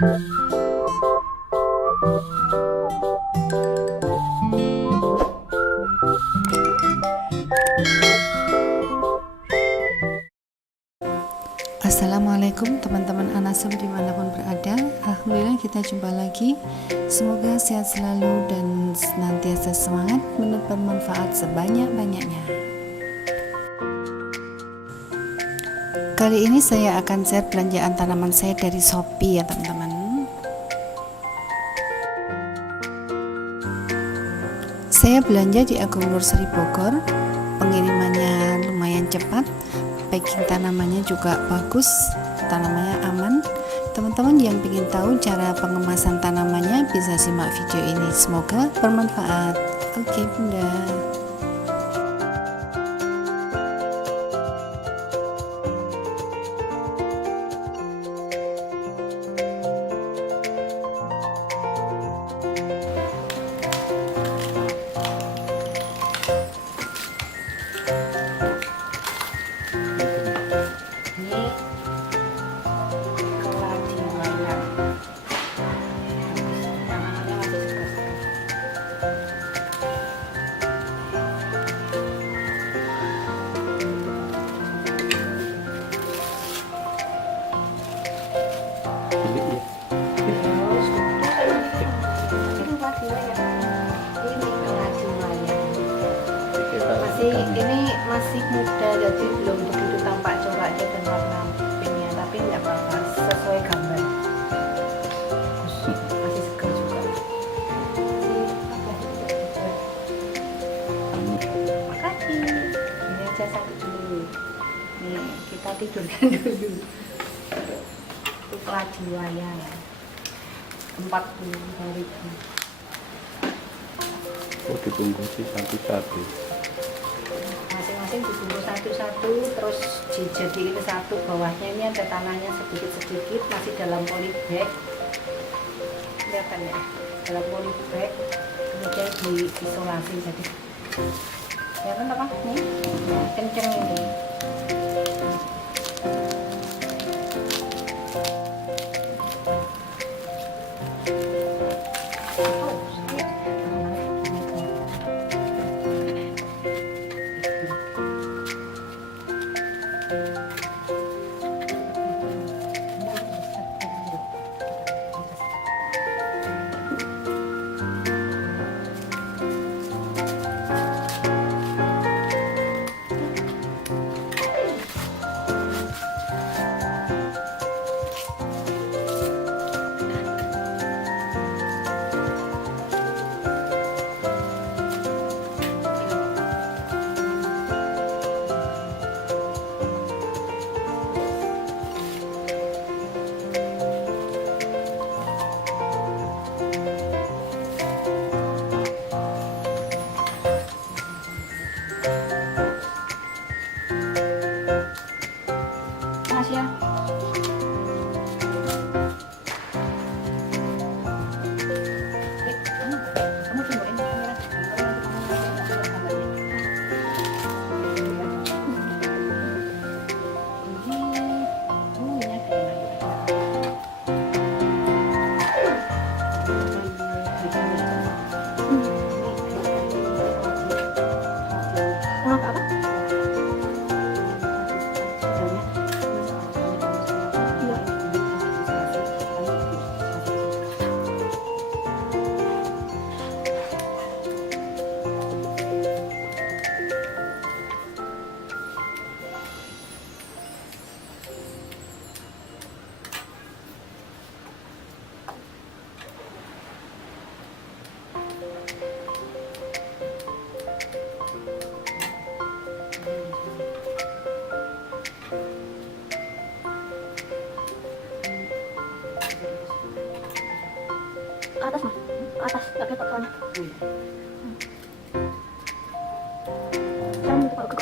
Assalamualaikum teman-teman Anasem dimanapun berada. Alhamdulillah kita jumpa lagi. Semoga sehat selalu dan senantiasa semangat menebar manfaat sebanyak-banyaknya. Kali ini saya akan share belanjaan tanaman saya dari Shopee ya teman-teman. Saya belanja di Agung Nursery Bogor. Pengirimannya lumayan cepat, packing tanamannya juga bagus, tanamannya aman. Teman-teman yang ingin tahu cara pengemasan tanamannya bisa simak video ini, semoga bermanfaat. Oke bunda. Ini masih muda, jadi belum begitu tampak coraknya dan warna pinknya, tapi nggak apa-apa, sesuai gambar. Masih segar juga. Makasih. Ini aja satu dulu. Nih kita tidurkan dulu. Itu keladi wayang 40.000. Oh dibungkusi satu-satu. Masing-masing dibungkus satu-satu, terus dijadiin satu. Bawahnya ini ada tanahnya sedikit-sedikit, masih dalam polybag. Kelihatan ya, dalam polybag. Kemudian diisolasi jadi. Kelihatan apa? Nih, kenceng ini. Ya. Kamu tungguin kamera. Atas mah, atas pakai papan. Kamu itu kalau ke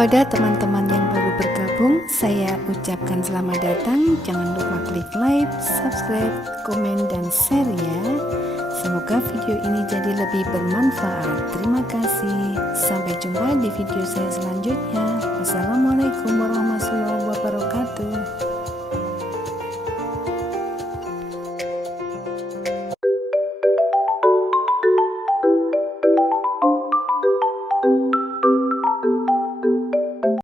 Kepada teman-teman yang baru bergabung, saya ucapkan selamat datang. Jangan lupa klik like, subscribe, komen, dan share ya. Semoga video ini jadi lebih bermanfaat. Terima kasih. Sampai jumpa di video saya selanjutnya. Wassalamualaikum.